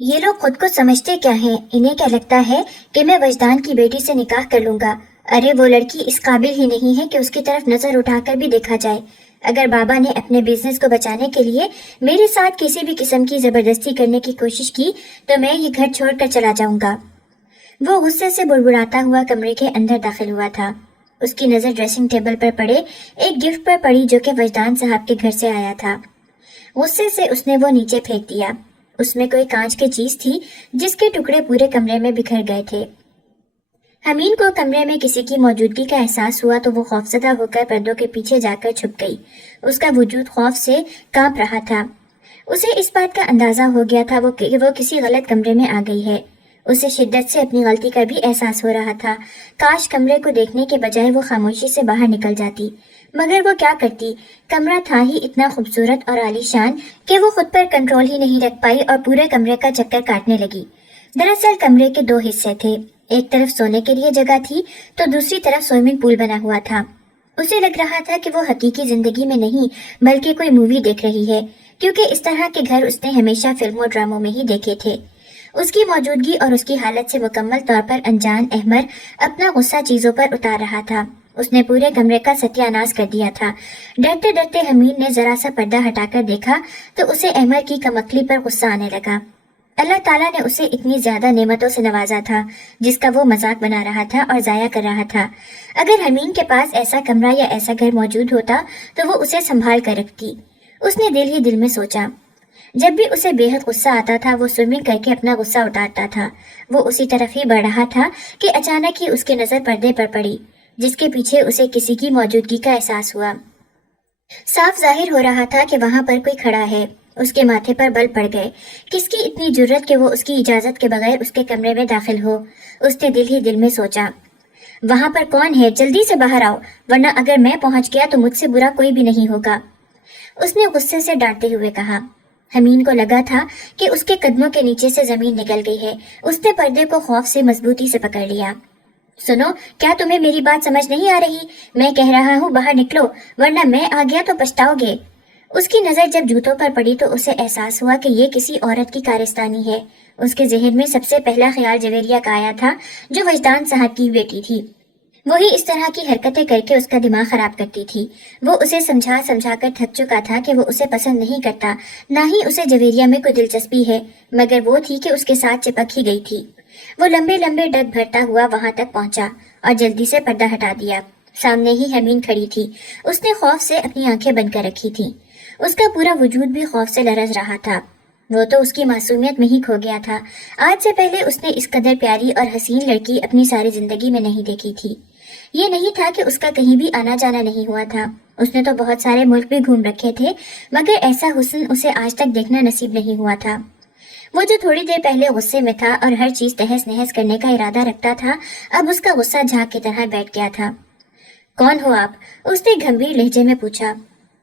یہ لوگ خود کو سمجھتے کیا ہیں؟ انہیں کیا لگتا ہے کہ میں وجدان کی بیٹی سے نکاح کر لوں گا؟ ارے وہ لڑکی اس قابل ہی نہیں ہے کہ اس کی طرف نظر اٹھا کر بھی دیکھا جائے۔ اگر بابا نے اپنے بزنس کو بچانے کے لیے میرے ساتھ کسی بھی قسم کی زبردستی کرنے کی کوشش کی تو میں یہ گھر چھوڑ کر چلا جاؤں گا۔ وہ غصے سے بڑبڑاتا ہوا کمرے کے اندر داخل ہوا تھا۔ اس کی نظر ڈریسنگ ٹیبل پر پڑے ایک گفٹ پر پڑی جو کہ وجدان صاحب کے گھر سے آیا تھا۔ غصے سے اس نے وہ نیچے پھینک دیا۔ اس میں کوئی کانچ کی چیز تھی جس کے ٹکڑے پورے کمرے میں بکھر گئے تھے۔ حمین کو کمرے میں کسی کی موجودگی کا احساس ہوا تو وہ خوفزدہ ہو کر پردوں کے پیچھے جا کر چھپ گئی۔ اس کا وجود خوف سے کانپ رہا تھا۔ اسے اس بات کا اندازہ ہو گیا تھا کہ وہ کسی غلط کمرے میں آ گئی ہے۔ اسے شدت سے اپنی غلطی کا بھی احساس ہو رہا تھا۔ کاش کمرے کو دیکھنے کے بجائے وہ خاموشی سے باہر نکل جاتی، مگر وہ کیا کرتی؟ کمرہ تھا ہی اتنا خوبصورت اور عالی شان کہ وہ خود پر کنٹرول ہی نہیں رکھ پائی اور پورے کمرے کا چکر کاٹنے لگی۔ دراصل کمرے کے دو حصے تھے، ایک طرف سونے کے لیے جگہ تھی تو دوسری طرف سوئمنگ پول بنا ہوا تھا۔ اسے لگ رہا تھا کہ وہ حقیقی زندگی میں نہیں بلکہ کوئی مووی دیکھ رہی ہے، کیونکہ اس طرح کے گھر اس نے ہمیشہ فلموں ڈراموں میں ہی دیکھے تھے۔ اس کی موجودگی اور اس کی حالت سے مکمل طور پر انجان احمر اپنا غصہ چیزوں پر اتار رہا تھا۔ اس نے پورے کمرے کا ستیہ ناش کر دیا تھا۔ ڈرتے ڈرتے حمید نے ذرا سا پردہ ہٹا کر دیکھا تو اسے احمر کی کمکلی پر غصہ آنے لگا۔ اللہ تعالیٰ نے اسے اتنی زیادہ نعمتوں سے نوازا تھا جس کا وہ مذاق بنا رہا تھا اور ضائع کر رہا تھا۔ اگر حمید کے پاس ایسا کمرہ یا ایسا گھر موجود ہوتا تو وہ اسے سنبھال کر رکھتی، اس نے دل ہی دل میں سوچا۔ جب بھی اسے بے حد غصہ آتا تھا وہ سوئمنگ کر کے اپنا غصہ اتارتا تھا۔ وہ اسی طرف ہی بڑھ رہا تھا کہ اچانک ہی اس کی نظر پردے پر پڑی، جس کے پیچھے اسے کسی کی موجودگی کا احساس ہوا۔ صاف ظاہر ہو رہا تھا کہ وہاں پر کوئی کھڑا ہے۔ اس کے ماتھے پر بل پڑ گئے۔ کس کی اتنی جرت کہ وہ اس کی اجازت کے بغیر اس کے کمرے میں داخل ہو؟ اس نے دل ہی دل میں سوچا، وہاں پر کون ہے؟ جلدی سے باہر آؤ، ورنہ اگر میں پہنچ گیا تو مجھ سے برا کوئی بھی نہیں ہوگا۔ اس نے غصے سے ڈانٹتے ہوئے کہا۔ حمید کو لگا تھا کہ اس کے قدموں کے نیچے سے زمین نکل گئی ہے۔ اس نے پردے کو خوف سے مضبوطی سے پکڑ لیا۔ سنو، کیا تمہیں میری بات سمجھ نہیں آ رہی؟ میں کہہ رہا ہوں باہر نکلو، ورنہ میں آ گیا تو پچھتاؤ گے۔ اس کی نظر جب جوتوں پر پڑی تو اسے احساس ہوا کہ یہ کسی عورت کی کارستانی ہے۔ اس کے ذہن میں سب سے پہلا خیال جویریہ کا آیا تھا جو وجدان صاحب کی بیٹی تھی۔ وہی اس طرح کی حرکتیں کر کے اس کا دماغ خراب کرتی تھی۔ وہ اسے سمجھا کر تھک چکا تھا کہ وہ اسے پسند نہیں کرتا، نہ ہی اسے جویریہ میں کوئی دلچسپی ہے، مگر وہ تھی کہ اس کے ساتھ چپک ہی گئی تھی۔ وہ لمبے لمبے ڈگ بھرتا ہوا وہاں تک پہنچا اور جلدی سے پردہ ہٹا دیا۔ سامنے ہی حمید کھڑی تھی۔ اس نے خوف سے اپنی آنکھیں بند کر رکھی تھی۔ اس کا پورا وجود بھی خوف سے لرز رہا تھا۔ وہ تو اس کی معصومیت میں ہی کھو گیا تھا۔ آج سے پہلے اس نے اس قدر پیاری اور حسین لڑکی اپنی ساری زندگی میں نہیں دیکھی تھی۔ یہ نہیں تھا کہ اس کا کہیں بھی آنا جانا نہیں ہوا تھا۔ اس نے تو بہت سارے ملک بھی گھوم رکھے تھے، مگر ایسا حسن اسے آج تک دیکھنا نصیب نہیں ہوا تھا۔ وہ جو تھوڑی دیر پہلے غصے میں تھا اور ہر چیز تہس نہس کرنے کا ارادہ رکھتا تھا، اب اس کا غصہ جھاگ کی طرح بیٹھ گیا تھا۔ کون ہو آپ؟ اس نے گھمبیر لہجے میں پوچھا۔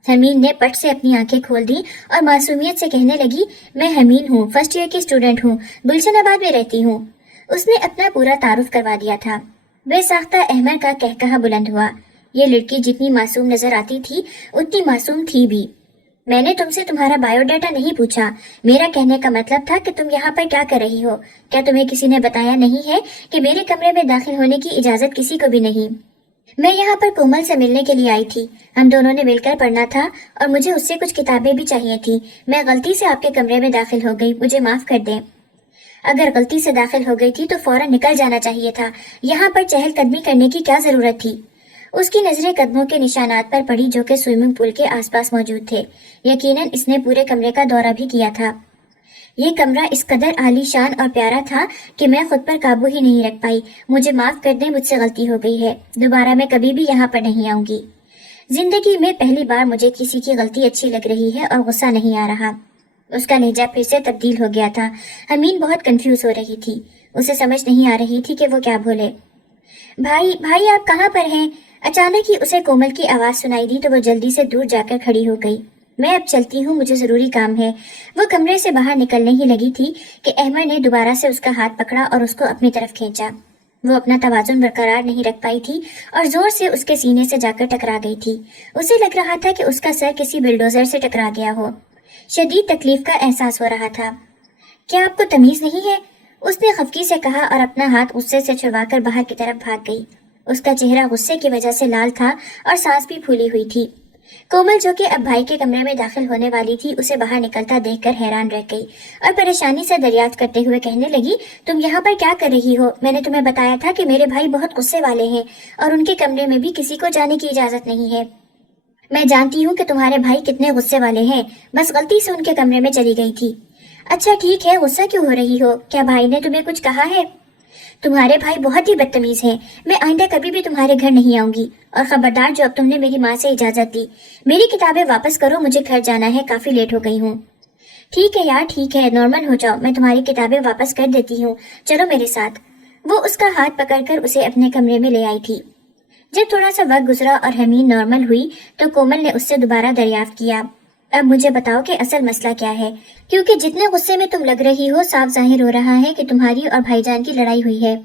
حمید نے پٹ سے اپنی آنکھیں کھول دی اور معصومیت سے کہنے لگی، میں حمید ہوں، فرسٹ ایئر کی اسٹوڈنٹ ہوں، گلشن آباد میں رہتی ہوں۔ اس نے اپنا پورا تعارف کروا دیا تھا۔ بے ساختہ احمد کا کہکہا بلند ہوا۔ یہ لڑکی جتنی معصوم نظر آتی تھی اتنی معصوم تھی بھی۔ میں نے تم سے تمہارا بایو ڈیٹا نہیں پوچھا۔ میرا کہنے کا مطلب تھا کہ تم یہاں پر کیا کر رہی ہو؟ کیا تمہیں کسی نے بتایا نہیں ہے کہ میرے کمرے میں داخل ہونے کی اجازت کسی کو بھی نہیں؟ میں یہاں پر کومل سے ملنے کے لیے آئی تھی۔ ہم دونوں نے مل کر پڑھنا تھا اور مجھے اس سے کچھ کتابیں بھی چاہیے تھی۔ میں غلطی سے آپ کے کمرے میں داخل ہو گئی، مجھے معاف کر دیں۔ اگر غلطی سے داخل ہو گئی تھی تو فوراً نکل جانا چاہیے تھا۔ یہاں پر چہل قدمی کرنے کی کیا ضرورت تھی؟ اس کی نظریں قدموں کے نشانات پر پڑی جو کہ سوئمنگ پول کے آس پاس موجود تھے۔ یقیناً اس نے پورے کمرے کا دورہ بھی کیا تھا۔ یہ کمرہ اس قدر عالی شان اور پیارا تھا کہ میں خود پر قابو ہی نہیں رکھ پائی۔ مجھے معاف کر دیں، مجھ سے غلطی ہو گئی ہے۔ دوبارہ میں کبھی بھی یہاں پر نہیں آؤں گی۔ زندگی میں پہلی بار مجھے کسی کی غلطی اچھی لگ رہی ہے اور غصہ نہیں آ رہا۔ اس کا لہجہ پھر سے تبدیل ہو گیا تھا۔ حمید بہت کنفیوز ہو رہی تھی۔ اسے سمجھ نہیں آ رہی تھی کہ وہ کیا بولے۔ بھائی آپ کہاں پر ہیں؟ اچانک ہی اسے کومل کی آواز سنائی دی تو وہ جلدی سے دور جا کر کھڑی ہو گئی۔ میں اب چلتی ہوں، مجھے ضروری کام ہے۔ وہ کمرے سے باہر نکلنے ہی لگی تھی کہ احمد نے دوبارہ سے اس کا ہاتھ پکڑا اور اس کو اپنی طرف کھینچا۔ وہ اپنا توازن برقرار نہیں رکھ پائی تھی اور زور سے اس کے سینے سے جا کر ٹکرا گئی تھی۔ اسے لگ رہا تھا کہ اس کا سر کسی بلڈوزر سے ٹکرا گیا ہو۔ شدید تکلیف کا احساس ہو رہا تھا۔ کیا آپ کو تمیز نہیں ہے؟ اس نے خفگی سے کہا اور اپنا ہاتھ غصے سے چھڑوا کر باہر کی طرف بھاگ گئی۔ اس کا چہرہ غصے کی وجہ سے لال تھا اور سانس بھی پھولی ہوئی تھی۔ کومل جو کہ اب بھائی کے کمرے میں داخل ہونے والی تھی اسے باہر نکلتا دیکھ کر حیران رہ گئی اور پریشانی سے دریافت کرتے ہوئے کہنے لگی، تم یہاں پر کیا کر رہی ہو؟ میں نے تمہیں بتایا تھا کہ میرے بھائی بہت غصے والے ہیں اور ان کے کمرے میں بھی کسی کو جانے کی اجازت نہیں ہے۔ میں جانتی ہوں کہ تمہارے بھائی کتنے غصے والے ہیں، بس غلطی سے ان کے کمرے میں چلی گئی تھی۔ اچھا ٹھیک ہے، غصہ کیوں ہو رہی ہو؟ کیا بھائی نے تمہیں کچھ کہا ہے؟ تمہارے بھائی بہت ہی بدتمیز ہیں، میں آئندہ کبھی بھی تمہارے گھر نہیں آؤں گی، اور خبردار جو اب تم نے میری ماں سے اجازت دی، میری کتابیں واپس کرو، مجھے گھر جانا ہے، کافی لیٹ ہو گئی ہوں۔ ٹھیک ہے یار، ٹھیک ہے، نارمل ہو جاؤ، میں تمہاری کتابیں واپس کر دیتی ہوں، چلو میرے ساتھ۔ وہ اس کا ہاتھ پکڑ کر اسے اپنے کمرے میں لے آئی تھی۔ جب تھوڑا سا وقت گزرا اور حمید نارمل ہوئی تو کومل نے اس سے دوبارہ دریافت کیا، اب مجھے بتاؤ کہ اصل مسئلہ کیا ہے، کیونکہ جتنے غصے میں تم لگ رہی ہو صاف ظاہر ہو رہا ہے کہ تمہاری اور بھائی جان کی لڑائی ہوئی ہے۔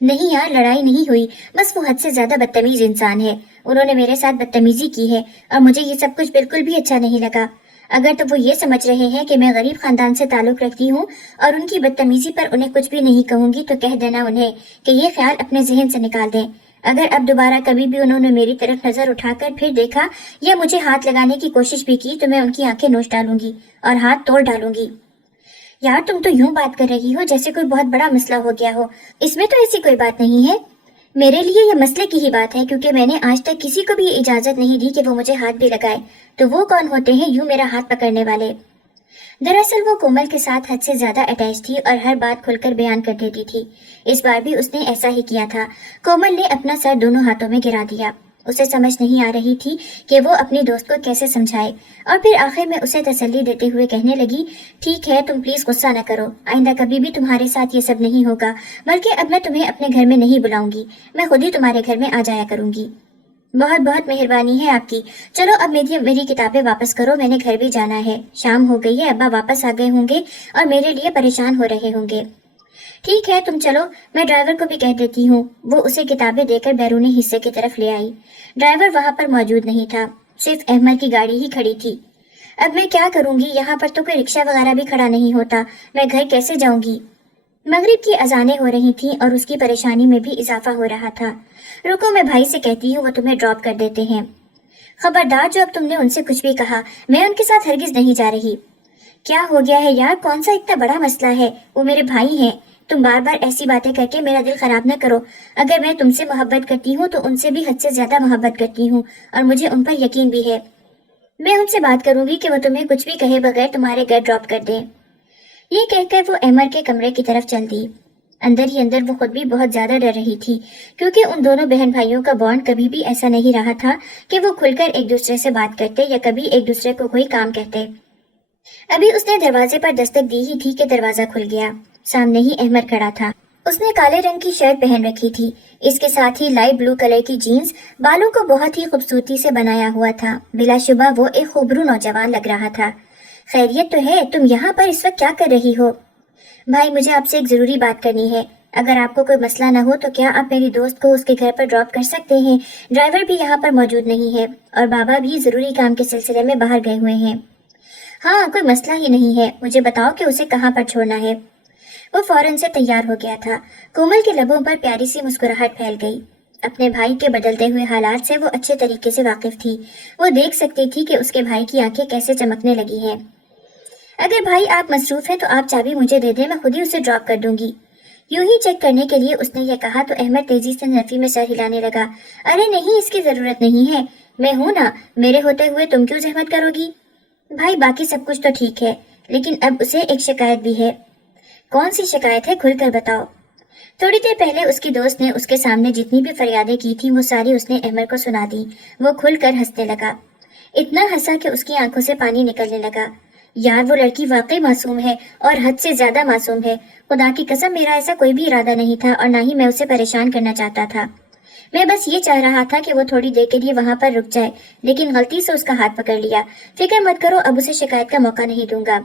نہیں یار، لڑائی نہیں ہوئی، بس وہ حد سے زیادہ بدتمیز انسان ہے، انہوں نے میرے ساتھ بدتمیزی کی ہے اور مجھے یہ سب کچھ بالکل بھی اچھا نہیں لگا۔ اگر تو وہ یہ سمجھ رہے ہیں کہ میں غریب خاندان سے تعلق رکھتی ہوں اور ان کی بدتمیزی پر انہیں کچھ بھی نہیں کہوں گی تو کہہ دینا انہیں کہ یہ خیال اپنے ذہن سے نکال دیں۔ اگر اب دوبارہ کبھی بھی انہوں نے میری طرف نظر اٹھا کر پھر دیکھا یا مجھے ہاتھ لگانے کی کوشش بھی کی تو میں ان کی آنکھیں نوچ ڈالوں گی اور ہاتھ توڑ ڈالوں گی۔ یار تم تو یوں بات کر رہی ہو جیسے کوئی بہت بڑا مسئلہ ہو گیا ہو، اس میں تو ایسی کوئی بات نہیں ہے۔ میرے لیے یہ مسئلے کی ہی بات ہے، کیونکہ میں نے آج تک کسی کو بھی یہ اجازت نہیں دی کہ وہ مجھے ہاتھ بھی لگائے، تو وہ کون ہوتے ہیں یوں میرا ہاتھ پکڑنے والے؟ دراصل وہ کومل کے ساتھ حد سے زیادہ اٹیچ تھی اور ہر بات کھل کر بیان کر دیتی تھی۔ اس بار بھی اس نے ایسا ہی کیا تھا۔ کومل نے اپنا سر دونوں ہاتھوں میں گرا دیا۔ اسے سمجھ نہیں آ رہی تھی کہ وہ اپنی دوست کو کیسے سمجھائے، اور پھر آخر میں اسے تسلی دیتے ہوئے کہنے لگی، ٹھیک ہے، تم پلیز غصہ نہ کرو، آئندہ کبھی بھی تمہارے ساتھ یہ سب نہیں ہوگا، بلکہ اب میں تمہیں اپنے گھر میں نہیں بلاؤں گی، میں خود ہی تمہارے گھر میں آ جایا کروں گی۔ بہت بہت مہربانی ہے آپ کی، چلو اب میری کتابیں واپس کرو، میں نے گھر بھی جانا ہے، شام ہو گئی ہے، ابا واپس آ گئے ہوں گے اور میرے لیے پریشان ہو رہے ہوں گے۔ ٹھیک ہے تم چلو، میں ڈرائیور کو بھی کہہ دیتی ہوں۔ وہ اسے کتابیں دے کر بیرونی حصے کی طرف لے آئی۔ ڈرائیور وہاں پر موجود نہیں تھا، صرف احمد کی گاڑی ہی کھڑی تھی۔ اب میں کیا کروں گی، یہاں پر تو کوئی رکشہ وغیرہ بھی کھڑا نہیں ہوتا، میں گھر کیسے جاؤں گی؟ مغرب کی اذانیں ہو رہی تھیں اور اس کی پریشانی میں بھی اضافہ ہو رہا تھا۔ رکو میں بھائی سے کہتی ہوں، وہ تمہیں ڈراپ کر دیتے ہیں۔ خبردار جو اب تم نے ان سے کچھ بھی کہا، میں ان کے ساتھ ہرگز نہیں جا رہی۔ کیا ہو گیا ہے یار، کون سا اتنا بڑا مسئلہ ہے، وہ میرے بھائی ہیں، تم بار بار ایسی باتیں کر کے میرا دل خراب نہ کرو۔ اگر میں تم سے محبت کرتی ہوں تو ان سے بھی حد سے زیادہ محبت کرتی ہوں اور مجھے ان پر یقین بھی ہے۔ میں ان سے بات کروں گی کہ وہ تمہیں کچھ بھی کہے بغیر تمہارے گھر ڈراپ کر دیں۔ یہ کہہ کر وہ احمد کے کمرے کی طرف چل دی۔ اندر ہی اندر وہ خود بھی بہت زیادہ ڈر رہی تھی، کیونکہ ان دونوں بہن بھائیوں کا بانڈ کبھی بھی ایسا نہیں رہا تھا کہ وہ کھل کر ایک دوسرے سے بات کرتے یا کبھی ایک دوسرے کو کوئی کام کہتے۔ ابھی اس نے دروازے پر دستک دی ہی تھی کہ دروازہ کھل گیا۔ سامنے ہی احمد کھڑا تھا۔ اس نے کالے رنگ کی شرٹ پہن رکھی تھی، اس کے ساتھ ہی لائٹ بلو کلر کی جینز، بالوں کو بہت ہی خوبصورتی سے بنایا ہوا تھا۔ بلا شبہ وہ ایک خوبرو نوجوان لگ رہا تھا۔ خیریت تو ہے، تم یہاں پر اس وقت کیا کر رہی ہو؟ بھائی مجھے آپ سے ایک ضروری بات کرنی ہے، اگر آپ کو کوئی مسئلہ نہ ہو تو کیا آپ میری دوست کو اس کے گھر پر ڈراپ کر سکتے ہیں؟ ڈرائیور بھی یہاں پر موجود نہیں ہے اور بابا بھی ضروری کام کے سلسلے میں باہر گئے ہوئے ہیں۔ ہاں کوئی مسئلہ ہی نہیں ہے، مجھے بتاؤ کہ اسے کہاں پر چھوڑنا ہے۔ وہ فوراً سے تیار ہو گیا تھا۔ کومل کے لبوں پر پیاری سی مسکراہٹ پھیل گئی۔ اپنے بھائی کے بدلتے ہوئے حالات سے وہ اچھے طریقے سے واقف تھی۔ وہ دیکھ سکتی تھی کہ اس کے بھائی کی آنکھیں کیسے چمکنے لگی ہیں۔ اگر بھائی آپ مصروف ہیں تو آپ چابی مجھے دے دیں، میں خود ہی اسے ڈراپ کر دوں گی۔ یوں ہی چیک کرنے کے لیے اس نے یہ کہا تو احمد تیزی سے نفی میں سر ہلانے لگا۔ ارے نہیں، اس کی ضرورت نہیں ہے، میں ہوں نا، میرے ہوتے ہوئے تم کیوں زحمت کرو گی؟ بھائی باقی سب کچھ تو ٹھیک ہے، لیکن اب اسے ایک شکایت بھی ہے۔ کون سی شکایت ہے، کھل کر بتاؤ۔ تھوڑی دیر پہلے اس کی دوست نے اس کے سامنے جتنی بھی فریادیں کی تھی وہ ساری اس نے احمد کو سنا دی۔ وہ کھل کر ہنسنے لگا، اتنا ہنسا کہ اس کی آنکھوں سے پانی نکلنے لگا۔ یار وہ لڑکی واقعی معصوم ہے اور حد سے زیادہ معصوم ہے، خدا کی قسم میرا ایسا کوئی بھی ارادہ نہیں تھا اور نہ ہی میں اسے پریشان کرنا چاہتا تھا۔ میں بس یہ چاہ رہا تھا کہ وہ تھوڑی دیر کے لیے وہاں پر رک جائے، لیکن غلطی سے اس کا ہاتھ پکڑ لیا۔ فکر مت کرو، اب اسے شکایت کا موقع نہیں دوں گا۔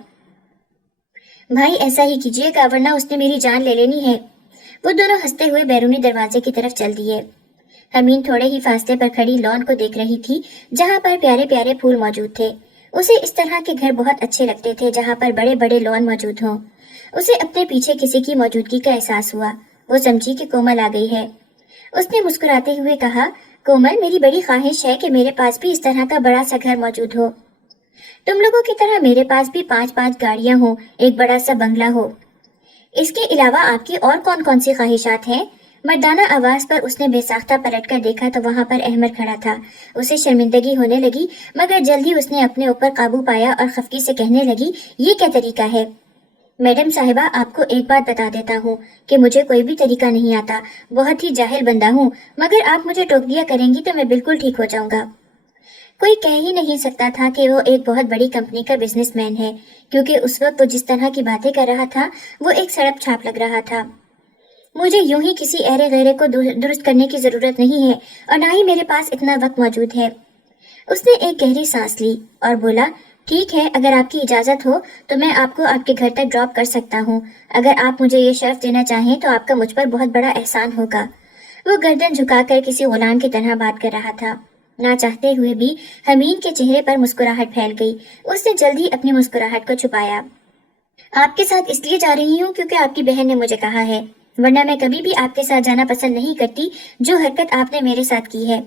بھائی ایسا ہی کیجیے گا ورنہ اس نے میری جان لے لینی ہے۔ وہ دونوں ہنستے ہوئے بیرونی دروازے کی طرف چل دیے۔ حمید تھوڑے ہی فاصلے پر کھڑی لان کو دیکھ رہی تھی جہاں پر پیارے پیارے پھول موجود تھے۔ اسے اس طرح کے گھر بہت اچھے لگتے تھے جہاں پر بڑے بڑے لان موجود ہوں۔ اسے اپنے پیچھے کسی کی موجودگی کا احساس ہوا۔ وہ سمجھی کہ کومل آ گئی ہے۔ اس نے مسکراتے ہوئے کہا، کومل، میری بڑی خواہش ہے کہ میرے پاس بھی اس طرح کا بڑا سا گھر موجود ہو۔ تم لوگوں کی طرح میرے پاس بھی 5 گاڑیاں ہوں، ایک بڑا سا بنگلہ ہو۔ اس کے علاوہ آپ کی اور کون سی خواہشات ہیں؟ مردانہ آواز پر اس نے بے ساختہ پلٹ کر دیکھا تو وہاں پر احمد کھڑا تھا۔ اسے شرمندگی ہونے لگی، مگر جلدی اس نے اپنے اوپر قابو پایا اور خفگی سے کہنے لگی، یہ کیا طریقہ ہے؟ میڈم صاحبہ، آپ کو ایک بات بتا دیتا ہوں کہ مجھے کوئی بھی طریقہ نہیں آتا، بہت ہی جاہل بندہ ہوں، مگر آپ مجھے ٹوک دیا کریں گی تو میں بالکل ٹھیک ہو جاؤں گا۔ کوئی کہہ ہی نہیں سکتا تھا کہ وہ ایک بہت بڑی کمپنی کا بزنس مین ہے، کیونکہ اس وقت وہ جس طرح کی باتیں کر رہا تھا وہ ایک سڑپ چھاپ لگ رہا تھا۔ مجھے یوں ہی کسی ایرے غیرے کو درست کرنے کی ضرورت نہیں ہے، اور نہ ہی میرے پاس اتنا وقت موجود ہے۔ اس نے ایک گہری سانس لی اور بولا، ٹھیک ہے، اگر آپ کی اجازت ہو تو میں آپ کو آپ کے گھر تک ڈراپ کر سکتا ہوں۔ اگر آپ مجھے یہ شرف دینا چاہیں تو آپ کا مجھ پر بہت بڑا احسان ہوگا۔ وہ گردن جھکا کر کسی غلام کی طرح بات کر رہا تھا۔ نہ چاہتے ہوئے بھی حمید کے چہرے پر مسکراہٹ پھیل گئی۔ اس نے جلدی اپنی مسکراہٹ کو چھپایا۔ آپ کے ساتھ اس لیے جا رہی ہوں کیونکہ آپ کی بہن نے مجھے کہا ہے، ورنہ میں کبھی بھی آپ کے ساتھ جانا پسند نہیں کرتی جو حرکت آپ نے میرے ساتھ کی ہے۔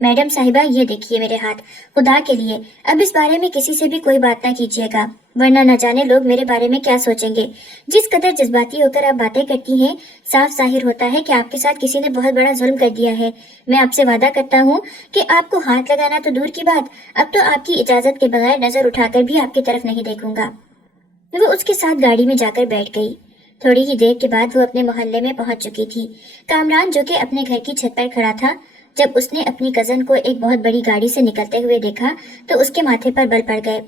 میڈم صاحبہ، یہ دیکھیے میرے ہاتھ، خدا کے لیے اب اس بارے میں کسی سے بھی کوئی بات نہ کیجیے گا، ورنہ نہ جانے لوگ میرے بارے میں کیا سوچیں گے۔ جس قدر جذباتی ہو کر آپ باتیں کرتی ہیں، صاف ظاہر ہوتا ہے کہ آپ کے ساتھ کسی نے بہت بڑا ظلم کر دیا ہے۔ میں آپ سے وعدہ کرتا ہوں کہ آپ کو ہاتھ لگانا تو دور کی بات، اب تو آپ کی اجازت کے بغیر نظر اٹھا کر بھی آپ کی طرف نہیں دیکھوں گا۔ وہ اس کے ساتھ گاڑی میں جا کر بیٹھ گئی۔ تھوڑی ہی دیر کے بعد وہ اپنے محلے میں پہنچ چکی تھی۔ کامران، جو کہ اپنے گھر کی چھت پر کھڑا تھا، جب اس نے اپنی کزن کو ایک بہت بڑی گاڑی سے نکلتے ہوئے دیکھا تو اس کے ماتھے پر بل پڑ گئے۔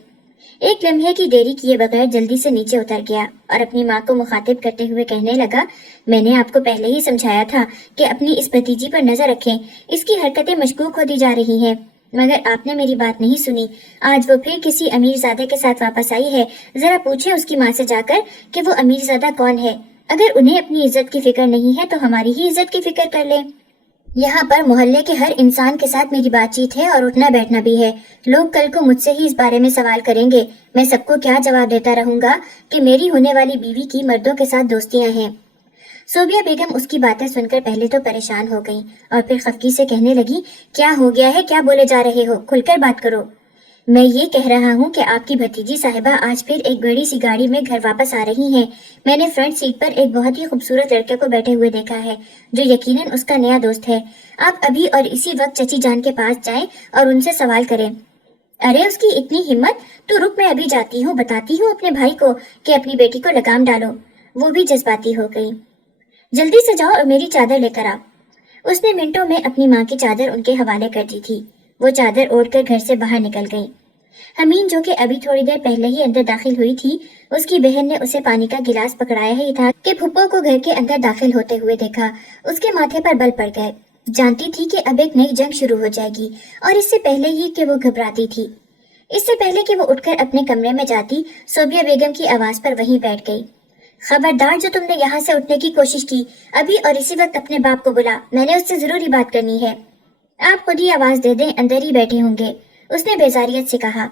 ایک لمحے کی دیری کیے بغیر جلدی سے نیچے اتر گیا اور اپنی ماں کو مخاطب کرتے ہوئے کہنے لگا، میں نے آپ کو پہلے ہی سمجھایا تھا کہ اپنی اس بھتیجی پر نظر رکھیں، اس کی حرکتیں مشکوک ہوتی جا رہی ہیں، مگر آپ نے میری بات نہیں سنی۔ آج وہ پھر کسی امیر زادے کے ساتھ واپس آئی ہے۔ ذرا پوچھیں اس کی ماں سے جا کر کہ وہ امیر زادہ کون ہے۔ اگر انہیں اپنی عزت کی فکر نہیں ہے تو ہماری ہی عزت کی فکر کر لیں۔ یہاں پر محلے کے ہر انسان کے ساتھ میری بات چیت ہے اور اٹھنا بیٹھنا بھی ہے۔ لوگ کل کو مجھ سے ہی اس بارے میں سوال کریں گے۔ میں سب کو کیا جواب دیتا رہوں گا کہ میری ہونے والی بیوی کی مردوں کے ساتھ دوستیاں ہیں۔ صوبیہ بیگم اس کی باتیں سن کر پہلے تو پریشان ہو گئی اور پھر خفگی سے کہنے لگی، کیا ہو گیا ہے؟ کیا بولے جا رہے ہو؟ کھل کر بات کرو۔ میں یہ کہہ رہا ہوں کہ آپ کی بھتیجی صاحبہ آج پھر ایک بڑی سی گاڑی میں گھر واپس آ رہی ہیں۔ میں نے فرنٹ سیٹ پر ایک بہت ہی خوبصورت لڑکے کو بیٹھے ہوئے دیکھا ہے جو یقیناً اس کا نیا دوست ہے۔ آپ ابھی اور اسی وقت چچی جان کے پاس جائیں اور ان سے سوال کریں۔ ارے اس کی اتنی ہمت! تو رک، میں ابھی جاتی ہوں، بتاتی ہوں اپنے بھائی کو کہ اپنی بیٹی کو لگام ڈالو۔ وہ بھی جذباتی ہو گئی۔ جلدی سے جاؤ اور میری چادر لے کر آ۔ اس نے منٹوں میں اپنی ماں کی چادر ان کے حوالے کر دی تھی۔ وہ چادر اوڑھ کر گھر سے باہر نکل گئی۔ حمید، جو کہ ابھی تھوڑی دیر پہلے ہی اندر داخل ہوئی تھی، اس کی بہن نے اسے پانی کا گلاس پکڑایا ہی تھا کہ پھپھو کو گھر کے اندر داخل ہوتے ہوئے دیکھا۔ اس کے ماتھے پر بل پڑ گئے۔ جانتی تھی کہ اب ایک نئی جنگ شروع ہو جائے گی، اور اس سے پہلے ہی کہ وہ گھبراتی تھی، اس سے پہلے کہ وہ اٹھ کر اپنے کمرے میں جاتی، صوبیہ بیگم کی آواز پر وہیں بیٹھ گئی۔ خبردار، جو تم نے یہاں سے اٹھنے کی کوشش کی، ابھی اور اسی وقت اپنے باپ کو بلا، میں نے اس سے ضروری بات کرنی ہے۔ آپ خود ہی آواز دے دیں، اندر ہی بیٹھے ہوں گے، اس نے بیزاریت سے کہا،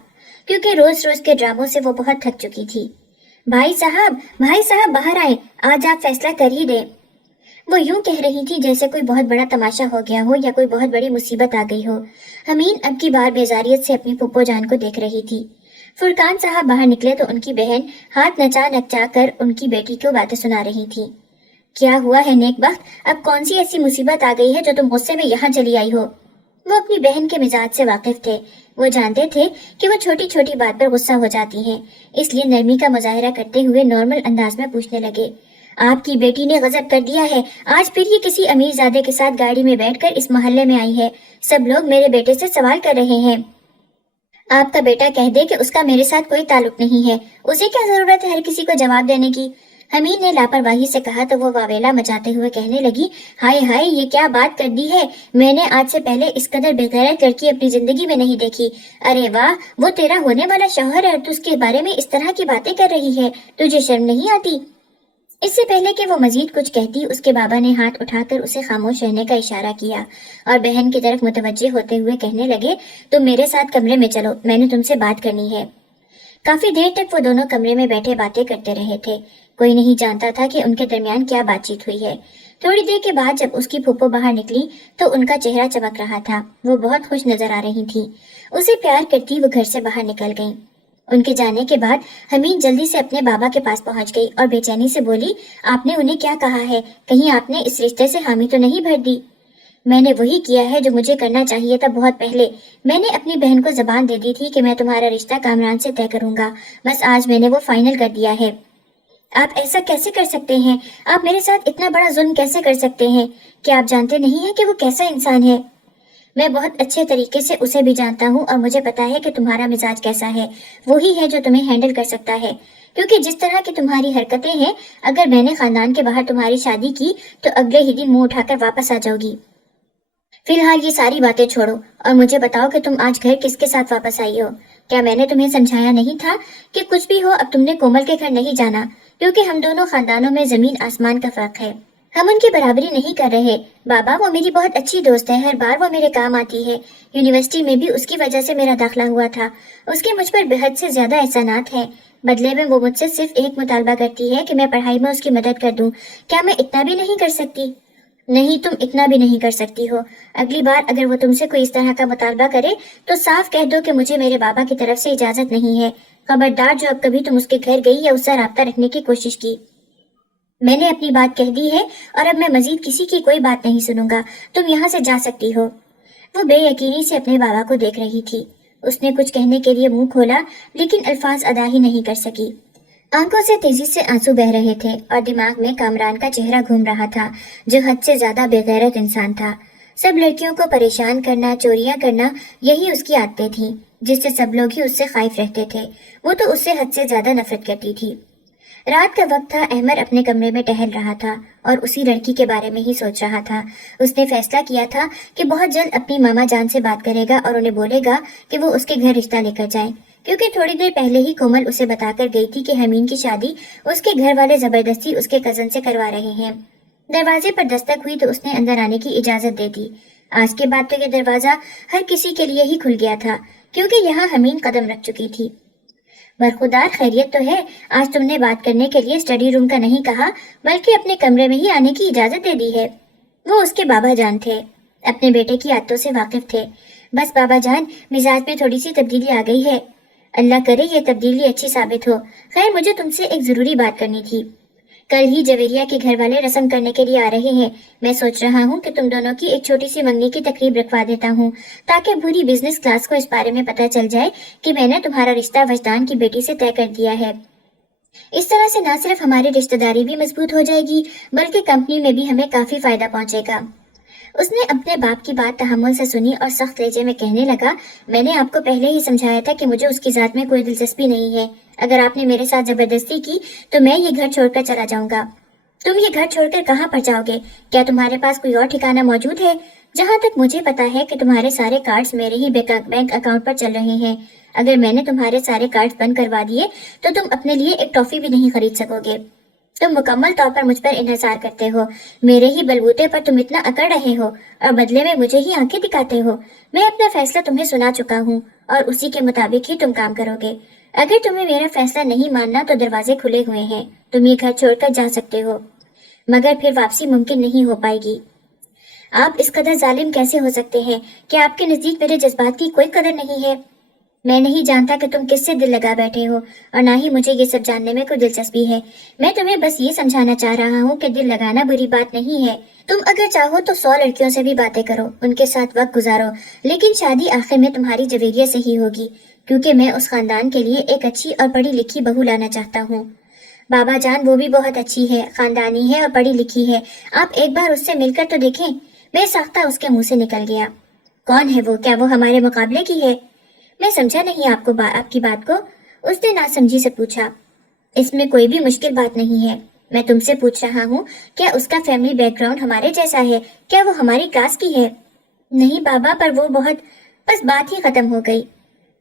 کیونکہ روز روز کے ڈراموں سے وہ بہت تھک چکی تھی۔ بھائی صاحب باہر آئیں، آج آپ فیصلہ کر ہی دیں۔ وہ یوں کہہ رہی تھی جیسے کوئی بہت بڑا تماشا ہو گیا ہو یا کوئی بہت بڑی مصیبت آ گئی ہو۔ حمید اب کی بار بیزاریت سے اپنی پھپھو جان کو دیکھ رہی تھی۔ فرقان صاحب باہر نکلے تو ان کی بہن ہاتھ نچا کر ان کی بیٹی کو باتیں سنا رہی تھی۔ کیا ہوا ہے نیک بخت؟ اب کون سی ایسی مصیبت آ گئی ہے جو تم غصے میں یہاں چلی آئی ہو؟ وہ اپنی بہن کے مزاج سے واقف تھے۔ وہ جانتے تھے کہ وہ چھوٹی چھوٹی بات پر غصہ ہو جاتی ہیں، اس لیے نرمی کا مظاہرہ کرتے ہوئے نارمل انداز میں پوچھنے لگے، آپ کی بیٹی نے غضب کر دیا ہے، آج پھر یہ کسی امیر زادے کے ساتھ گاڑی میں بیٹھ کر اس محلے میں آئی ہے، سب لوگ میرے بیٹے سے سوال کر رہے ہیں۔ آپ کا بیٹا کہہ دے کہ اس کا میرے ساتھ کوئی تعلق نہیں ہے، اسے کیا ضرورت ہے ہر کسی کو جواب دینے کی؟ حمید نے لاپرواہی سے کہا تو وہ واویلا مچاتے ہوئے کہنے لگی، ہائے ہائے، یہ کیا بات کر دی ہے، میں نے آج سے پہلے اس قدر بےغیرت لڑکی اپنی زندگی میں نہیں دیکھی۔ ارے واہ، وہ تیرا ہونے والا شوہر ہے اور تو اس کے بارے میں اس طرح کی باتیں کر رہی ہے، تجھے شرم نہیں آتی؟ اس سے پہلے کہ وہ مزید کچھ کہتی، اس کے بابا نے ہاتھ اٹھا کر اسے خاموش رہنے کا اشارہ کیا اور بہن کی طرف متوجہ ہوتے ہوئے کہنے لگے، تم میرے ساتھ کمرے میں چلو، میں نے تم سے بات کرنی ہے۔ کافی دیر تک وہ دونوں کمرے میں بیٹھے باتیں کرتے رہے تھے۔ کوئی نہیں جانتا تھا کہ ان کے درمیان کیا بات چیت ہوئی ہے۔ تھوڑی دیر کے بعد جب اس کی پھوپھو باہر نکلی تو ان کا چہرہ چمک رہا تھا، وہ بہت خوش نظر آ رہی تھی۔ اسے پیار کرتی وہ گھر سے باہر نکل گئیں۔ ان کے جانے کے بعد حمید جلدی سے اپنے بابا کے پاس پہنچ گئی اور بے چینی سے بولی، آپ نے انہیں کیا کہا ہے؟ کہیں آپ نے اس رشتے سے حامی تو نہیں بھر دی؟ میں نے وہی کیا ہے جو مجھے کرنا چاہیے تھا بہت پہلے۔ میں نے اپنی بہن کو زبان دے دی تھی کہ میں تمہارا رشتہ کامران سے طے کروں گا، بس آج میں نے وہ فائنل کر دیا ہے۔ آپ ایسا کیسے کر سکتے ہیں؟ آپ میرے ساتھ اتنا بڑا ظلم کیسے کر سکتے ہیں؟ کیا آپ جانتے نہیں ہیں کہ وہ کیسا انسان ہے؟ میں بہت اچھے طریقے سے اسے بھی جانتا ہوں اور مجھے پتا ہے کہ تمہارا مزاج کیسا ہے۔ وہی ہے جو تمہیں ہینڈل کر سکتا ہے، کیونکہ جس طرح کی تمہاری حرکتیں ہیں، اگر میں نے خاندان کے باہر تمہاری شادی کی تو اگلے ہی دن منہ اٹھا کر واپس آ جاؤ گی۔ فی الحال یہ ساری باتیں چھوڑو اور مجھے بتاؤ کہ تم آج گھر کس کے ساتھ واپس آئی ہو؟ کیا میں نے تمہیں سمجھایا نہیں تھا کہ کچھ بھی ہو اب تم نے کومل کے گھر نہیں جانا، کیونکہ ہم دونوں خاندانوں میں زمین آسمان کا فرق ہے، ہم ان کی برابری نہیں کر رہے۔ بابا، وہ میری بہت اچھی دوست ہے، ہر بار وہ میرے کام آتی ہے، یونیورسٹی میں بھی اس کی وجہ سے میرا داخلہ ہوا تھا، اس کے مجھ پر بے حد سے زیادہ احسانات ہیں، بدلے میں وہ مجھ سے صرف ایک مطالبہ کرتی ہے کہ میں پڑھائی میں اس کی مدد کر دوں۔ کیا میں اتنا بھی نہیں کر سکتی؟ نہیں، تم اتنا بھی نہیں کر سکتی ہو۔ اگلی بار اگر وہ تم سے کوئی اس طرح کا مطالبہ کرے تو صاف کہہ دو کہ مجھے میرے بابا کی طرف سے اجازت نہیں ہے۔ خبردار جو اب کبھی تم اس کے گھر گئی یا اس سے رابطہ رکھنے کی کوشش کی۔ میں نے اپنی بات کہہ دی ہے اور اب میں مزید کسی کی کوئی بات نہیں سنوں گا، تم یہاں سے جا سکتی ہو۔ وہ بے یقینی سے اپنے بابا کو دیکھ رہی تھی۔ اس نے کچھ کہنے کے لیے منہ کھولا لیکن الفاظ ادا ہی نہیں کر سکی۔ آنکھوں سے تیزی سے آنسو بہ رہے تھے اور دماغ میں کامران کا چہرہ گھوم رہا تھا، جو حد سے زیادہ بے غیرت انسان تھا۔ سب لڑکیوں کو پریشان کرنا، چوریاں کرنا، یہی اس کی عادتیں تھیں، جس سے سب لوگ ہی اس سے خائف رہتے تھے۔ وہ تو اس سے حد سے زیادہ نفرت کرتی تھی۔ رات کا وقت تھا، احمد اپنے کمرے میں ٹہل رہا تھا اور اسی لڑکی کے بارے میں ہی سوچ رہا تھا۔ اس نے فیصلہ کیا تھا کہ بہت جلد اپنی ماما جان سے بات کرے گا اور انہیں بولے گا کہ وہ اس کے گھر رشتہ لے کر جائیں، کیونکہ تھوڑی دیر پہلے ہی کومل اسے بتا کر گئی تھی کہ حمین کی شادی اس کے گھر والے زبردستی اس کے کزن سے کروا رہے ہیں۔ دروازے پر دستک ہوئی تو اس نے اندر آنے کی اجازت دے دی۔ آج کے بعد تو یہ دروازہ ہر کسی کے لیے ہی کھل گیا تھا، کیونکہ یہاں حمین قدم رکھ چکی تھی۔ برخودار، خیریت تو ہے؟ آج تم نے بات کرنے کے لیے اسٹڈی روم کا نہیں کہا بلکہ اپنے کمرے میں ہی آنے کی اجازت دے دی ہے۔ وہ اس کے بابا جان تھے، اپنے بیٹے کی عادتوں سے واقف تھے۔ بس بابا جان، مزاج میں تھوڑی سی تبدیلی آ گئی ہے، اللہ کرے یہ تبدیلی اچھی ثابت ہو۔ خیر، مجھے تم سے ایک ضروری بات کرنی تھی۔ کل ہی جویریہ کے گھر والے رسم کرنے کے لیے آ رہے ہیں۔ میں سوچ رہا ہوں کہ تم دونوں کی ایک چھوٹی سی منگنی کی تقریب رکھوا دیتا ہوں، تاکہ پوری بزنس کلاس کو اس بارے میں پتہ چل جائے کہ میں نے تمہارا رشتہ وجدان کی بیٹی سے طے کر دیا ہے۔ اس طرح سے نہ صرف ہماری رشتہ داری بھی مضبوط ہو جائے گی بلکہ کمپنی میں بھی ہمیں کافی فائدہ پہنچے گا۔ اس نے اپنے باپ کی بات تحمل سے سنی اور سخت لہجے میں کہنے لگا، میں نے آپ کو پہلے ہی سمجھایا تھا کہ مجھے اس کی ذات میں کوئی دلچسپی نہیں ہے۔ اگر آپ نے میرے ساتھ زبردستی کی تو میں یہ گھر چھوڑ کر چلا جاؤں گا۔ تم یہ گھر چھوڑ کر کہاں پر جاؤ گے؟ کیا تمہارے پاس کوئی اور ٹھکانہ موجود ہے؟ جہاں تک مجھے پتا ہے کہ تمہارے سارے کارڈز میرے ہی بینک اکاؤنٹ پر چل رہے ہیں۔ اگر میں نے تمہارے سارے کارڈز بند کروا دیے تو تم اپنے لیے ایک ٹافی بھی نہیں خرید سکو گے۔ تم مکمل طور پر مجھ پر انحصار کرتے ہو، میرے ہی بلبوتے پر تم اتنا اکڑ رہے ہو اور بدلے میں مجھے ہی آنکھیں دکھاتے ہو۔ میں اپنا فیصلہ تمہیں سنا چکا ہوں اور اسی کے مطابق ہی تم کام کرو گے۔ اگر تمہیں میرا فیصلہ نہیں ماننا تو دروازے کھلے ہوئے ہیں، تم یہ گھر چھوڑ کر جا سکتے ہو، مگر پھر واپسی ممکن نہیں ہو پائے گی۔ آپ اس قدر ظالم کیسے ہو سکتے ہیں؟ کیا آپ کے نزدیک میرے جذبات کی کوئی قدر نہیں ہے؟ میں نہیں جانتا کہ تم کس سے دل لگا بیٹھے ہو اور نہ ہی مجھے یہ سب جاننے میں کوئی دلچسپی ہے۔ میں تمہیں بس یہ سمجھانا چاہ رہا ہوں کہ دل لگانا بری بات نہیں ہے۔ تم اگر چاہو تو 100 لڑکیوں سے بھی باتیں کرو، ان کے ساتھ وقت گزارو، لیکن شادی آخر میں تمہاری جویریہ سے ہی ہوگی، کیونکہ میں اس خاندان کے لیے ایک اچھی اور پڑھی لکھی بہو لانا چاہتا ہوں۔ بابا جان، وہ بھی بہت اچھی ہے، خاندانی ہے اور پڑھی لکھی ہے، آپ ایک بار اس سے مل کر تو دیکھیں۔ بے ساختہ اس کے منہ سے نکل گیا، کون ہے وہ؟ کیا وہ ہمارے مقابلے کی ہے؟ میں سمجھا نہیں آپ کی بات کو، اس نے ناسمجھی سے پوچھا۔ اس میں کوئی بھی مشکل بات نہیں ہے، میں تم سے پوچھ رہا ہوں کیا اس کا فیملی بیک گراؤنڈ ہمارے جیسا ہے؟ کیا وہ ہماری کلاس کی ہے؟ نہیں بابا، پر وہ بہت… بس بات ہی ختم ہو گئی۔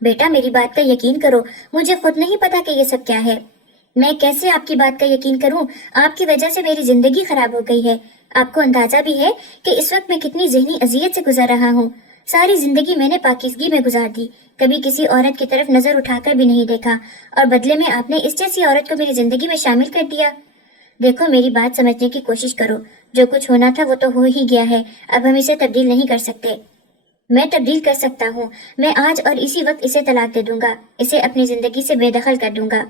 بیٹا میری بات کا یقین کرو، مجھے خود نہیں پتا کہ یہ سب کیا ہے۔ میں کیسے آپ کی بات کا یقین کروں؟ آپ کی وجہ سے میری زندگی خراب ہو گئی ہے۔ آپ کو اندازہ بھی ہے کہ اس وقت میں کتنی ذہنی اذیت سے گزر رہا ہوں۔ ساری زندگی میں نے پاکیزگی میں گزار دی، کبھی کسی عورت کی طرف نظر اٹھا کر بھی نہیں دیکھا، اور بدلے میں آپ نے اس جیسی عورت کو میری زندگی میں شامل کر دیا۔ دیکھو میری بات سمجھنے کی کوشش کرو، جو کچھ ہونا تھا وہ تو ہو ہی گیا ہے، اب ہم اسے تبدیل نہیں کر سکتے۔ میں تبدیل کر سکتا ہوں، میں آج اور اسی وقت اسے طلاق دے دوں گا، اسے اپنی زندگی سے بے دخل کر دوں گا۔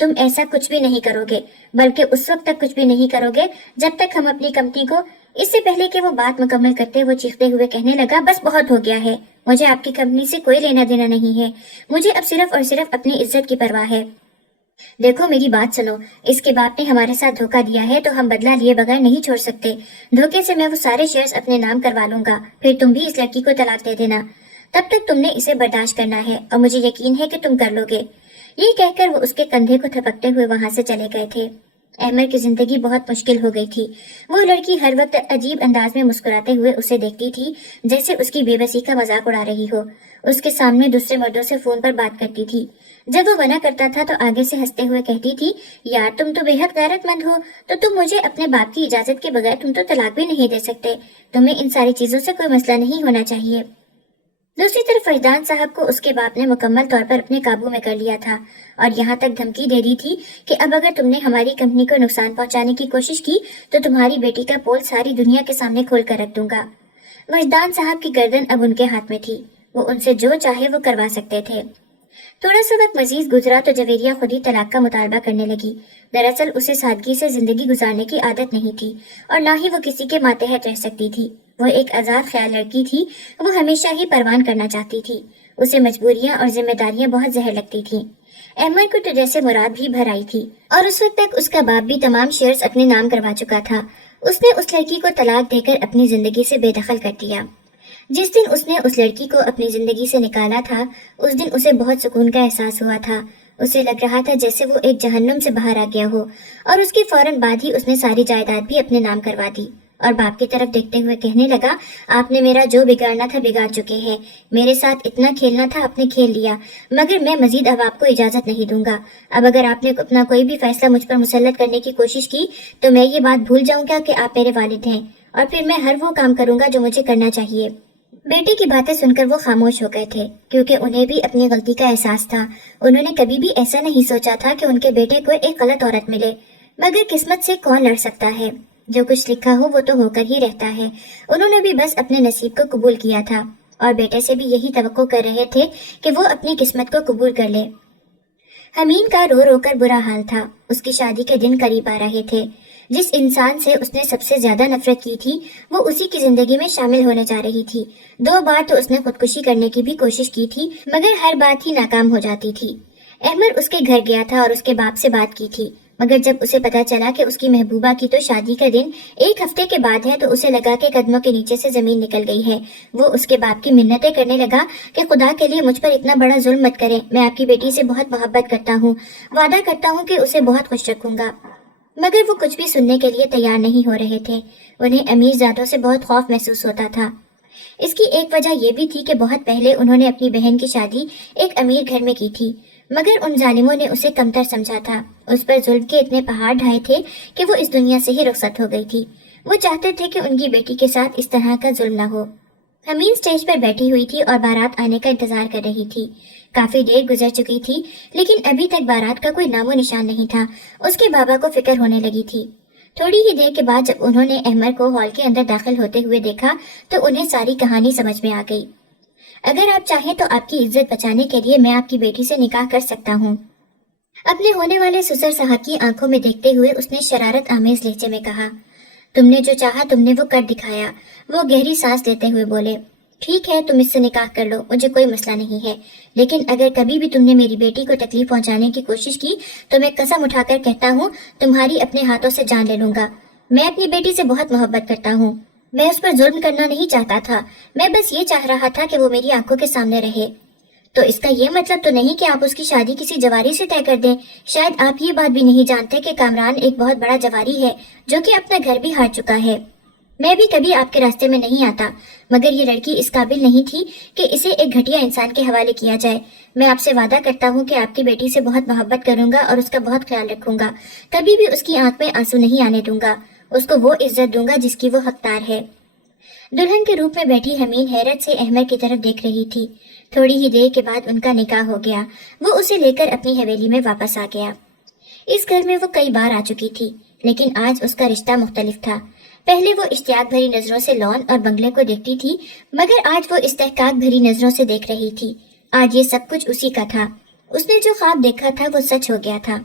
تم ایسا کچھ بھی نہیں کرو گے، بلکہ اس وقت تک کچھ بھی نہیں کرو گے جب تک ہم اپنی کمپنی کو… اس سے پہلے کہ وہ بات مکمل کرتے وہ چیختے ہوئے کہنے لگا، بس بہت ہو گیا ہے، مجھے آپ کی کمپنی سے کوئی لینا دینا نہیں ہے، مجھے اب صرف اور صرف اپنی عزت کی پرواہ ہے۔ دیکھو میری بات سنو، اس کے باپ نے ہمارے ساتھ دھوکہ دیا ہے تو ہم بدلہ لیے بغیر نہیں چھوڑ سکتے۔ دھوکے سے میں وہ سارے شیئرز اپنے نام کروا لوں گا، پھر تم بھی اس لڑکی کو طلاق دے دینا، تب تک تم نے اسے برداشت کرنا ہے، اور مجھے یقین ہے کہ تم کر لو گے۔ یہ کہہ کر وہ اس کے کندھے کو تھپکتے ہوئے وہاں سے چلے گئے تھے۔ احمد کی زندگی بہت مشکل ہو گئی تھی۔ وہ لڑکی ہر وقت عجیب انداز میں مسکراتے ہوئے اسے دیکھتی تھی، جیسے اس کی بے بسی کا مذاق اڑا رہی ہو۔ اس کے سامنے دوسرے مردوں سے فون پر بات کرتی تھی۔ جب وہ منع کرتا تھا تو آگے سے ہنستے ہوئے کہتی تھی، یار تم تو بے حد غیرت مند ہو، تو تم مجھے اپنے باپ کی اجازت کے بغیر تم تو طلاق بھی نہیں دے سکتے، تمہیں ان ساری چیزوں سے کوئی مسئلہ نہیں ہونا چاہیے۔ دوسری طرف وجدان صاحب کو اس کے باپ نے مکمل طور پر اپنے قابو میں کر لیا تھا، اور یہاں تک دھمکی دے دی تھی کہ اب اگر تم نے ہماری کمپنی کو نقصان پہنچانے کی کوشش کی تو تمہاری بیٹی کا پول ساری دنیا کے سامنے کھول کر رکھ دوں گا۔ وجدان صاحب کی گردن اب ان کے ہاتھ میں تھی، وہ ان سے جو چاہے وہ کروا سکتے تھے۔ تھوڑا سا وقت مزید گزرا تو جویریہ خود ہی طلاق کا مطالبہ کرنے لگی۔ دراصل اسے سادگی سے زندگی گزارنے کی عادت نہیں تھی، اور نہ ہی وہ کسی کے ماتحت رہ سکتی تھی۔ وہ ایک آزاد خیال لڑکی تھی، وہ ہمیشہ ہی پروان کرنا چاہتی تھی۔ اسے مجبوریاں اور ذمہ داریاں بہت زہر لگتی تھیں۔ احمد کو تو جیسے مراد بھی بھر آئی تھی، اور اس وقت تک اس کا باپ بھی تمام شیئرز اپنے نام کروا چکا تھا۔ اس نے اس لڑکی کو طلاق دے کر اپنی زندگی سے بے دخل کر دیا۔ جس دن اس نے اس لڑکی کو اپنی زندگی سے نکالا تھا، اس دن اسے بہت سکون کا احساس ہوا تھا۔ اسے لگ رہا تھا جیسے وہ ایک جہنم سے باہر آ گیا ہو، اور اس کے فوراً بعد ہی اس نے ساری جائیداد بھی اپنے نام کروا دی، اور باپ کی طرف دیکھتے ہوئے کہنے لگا، آپ نے میرا جو بگاڑنا تھا بگاڑ چکے ہیں، میرے ساتھ اتنا کھیلنا تھا آپ نے کھیل لیا، مگر میں مزید اب آپ کو اجازت نہیں دوں گا۔ اب اگر آپ نے اپنا کوئی بھی فیصلہ مجھ پر مسلط کرنے کی کوشش کی تو میں یہ بات بھول جاؤں گا کہ آپ میرے والد ہیں، اور پھر میں ہر وہ کام کروں گا جو مجھے کرنا چاہیے۔ بیٹے کی باتیں سن کر وہ خاموش ہو گئے تھے، کیونکہ انہیں بھی اپنی غلطی کا احساس تھا۔ انہوں نے کبھی بھی ایسا نہیں سوچا تھا کہ ان کے بیٹے کو ایک غلط عورت ملے، مگر قسمت سے کون لڑ سکتا ہے؟ جو کچھ لکھا ہو وہ تو ہو کر ہی رہتا ہے۔ انہوں نے بھی بس اپنے نصیب کو قبول کیا تھا، اور بیٹے سے بھی یہی توقع کر رہے تھے کہ وہ اپنی قسمت کو قبول کر لے۔ حمین کا رو رو کر برا حال تھا۔ اس کی شادی کے دن قریب آ رہے تھے۔ جس انسان سے اس نے سب سے زیادہ نفرت کی تھی وہ اسی کی زندگی میں شامل ہونے جا رہی تھی۔ 2 بار تو اس نے خودکشی کرنے کی بھی کوشش کی تھی، مگر ہر بات ہی ناکام ہو جاتی تھی۔ احمد اس کے گھر گیا تھا اور اس کے باپ سے بات کی تھی، مگر جب اسے پتا چلا کہ اس کی محبوبہ کی تو شادی کا دن 1 ہفتے کے بعد ہے تو اسے لگا کہ قدموں کے نیچے سے زمین نکل گئی ہے۔ وہ اس کے باپ کی منتیں کرنے لگا کہ خدا کے لیے مجھ پر اتنا بڑا ظلم مت کریں، میں آپ کی بیٹی سے بہت محبت کرتا ہوں، وعدہ کرتا ہوں کہ اسے بہت خوش رکھوں گا۔ مگر وہ کچھ بھی سننے کے لیے تیار نہیں ہو رہے تھے۔ انہیں امیر زادوں سے بہت خوف محسوس ہوتا تھا۔ اس کی ایک وجہ یہ بھی تھی کہ بہت پہلے انہوں نے اپنی بہن کی شادی ایک امیر گھر میں کی تھی، مگر ان ظالموں نے اسے کمتر سمجھا تھا۔ اس پر ظلم کے اتنے پہاڑ ڈھائے تھے کہ وہ اس دنیا سے ہی رخصت ہو گئی تھی۔ وہ چاہتے تھے کہ ان کی بیٹی کے ساتھ اس طرح کا ظلم نہ ہو۔ حمین سٹیج پر بیٹھی ہوئی تھی اور بارات آنے کا انتظار کر رہی تھی۔ کافی دیر گزر چکی تھی، لیکن ابھی تک بارات کا کوئی نام و نشان نہیں تھا۔ اس کے بابا کو فکر ہونے لگی تھی۔ تھوڑی ہی دیر کے بعد جب انہوں نے احمد کو ہال کے اندر داخل ہوتے ہوئے دیکھا تو انہیں ساری کہانی سمجھ میں آ گئی۔ اگر آپ چاہیں تو آپ کی عزت بچانے کے لیے میں آپ کی بیٹی سے نکاح کر سکتا ہوں، اپنے ہونے والے سسر صاحب کی آنکھوں میں دیکھتے ہوئے اس نے شرارت آمیز لہجے میں کہا۔ تم نے جو چاہا تم نے وہ کر دکھایا، وہ گہری سانس لیتے ہوئے بولے۔ ٹھیک ہے، تم اس سے نکاح کر لو، مجھے کوئی مسئلہ نہیں ہے، لیکن اگر کبھی بھی تم نے میری بیٹی کو تکلیف پہنچانے کی کوشش کی تو میں قسم اٹھا کر کہتا ہوں تمہاری اپنے ہاتھوں سے جان لے لوں گا۔ میں اپنی بیٹی سے بہت محبت کرتا ہوں، میں اس پر ظلم کرنا نہیں چاہتا تھا، میں بس یہ چاہ رہا تھا کہ وہ میری آنکھوں کے سامنے رہے۔ تو اس کا یہ مطلب تو نہیں کہ آپ اس کی شادی کسی جواری سے طے کر دیں؟ شاید آپ یہ بات بھی نہیں جانتے کہ کامران ایک بہت بڑا جواری ہے جو کہ اپنا گھر بھی ہار چکا ہے۔ میں بھی کبھی آپ کے راستے میں نہیں آتا، مگر یہ لڑکی اس قابل نہیں تھی کہ اسے ایک گھٹیا انسان کے حوالے کیا جائے۔ میں آپ سے وعدہ کرتا ہوں کہ آپ کی بیٹی سے بہت محبت کروں گا اور اس کا بہت خیال رکھوں گا، کبھی بھی اس کی آنکھ میں آنسو نہیں آنے دوں گا، اس کو وہ عزت دوں گا جس کی وہ حقدار ہے۔ دلہن کے روپ میں بیٹھی حمید حیرت سے احمد کی طرف دیکھ رہی تھی۔ تھوڑی ہی دیر کے بعد ان کا نکاح ہو گیا، وہ اسے لے کر اپنی حویلی میں واپس آ گیا۔ اس گھر میں وہ کئی بار آ چکی تھی، لیکن آج اس کا رشتہ مختلف تھا۔ پہلے وہ اشتیاق بھری نظروں سے لان اور بنگلے کو دیکھتی تھی، مگر آج وہ استحقاق بھری نظروں سے دیکھ رہی تھی۔ آج یہ سب کچھ اسی کا تھا، اس نے جو خواب دیکھا تھا وہ سچ ہو گیا تھا۔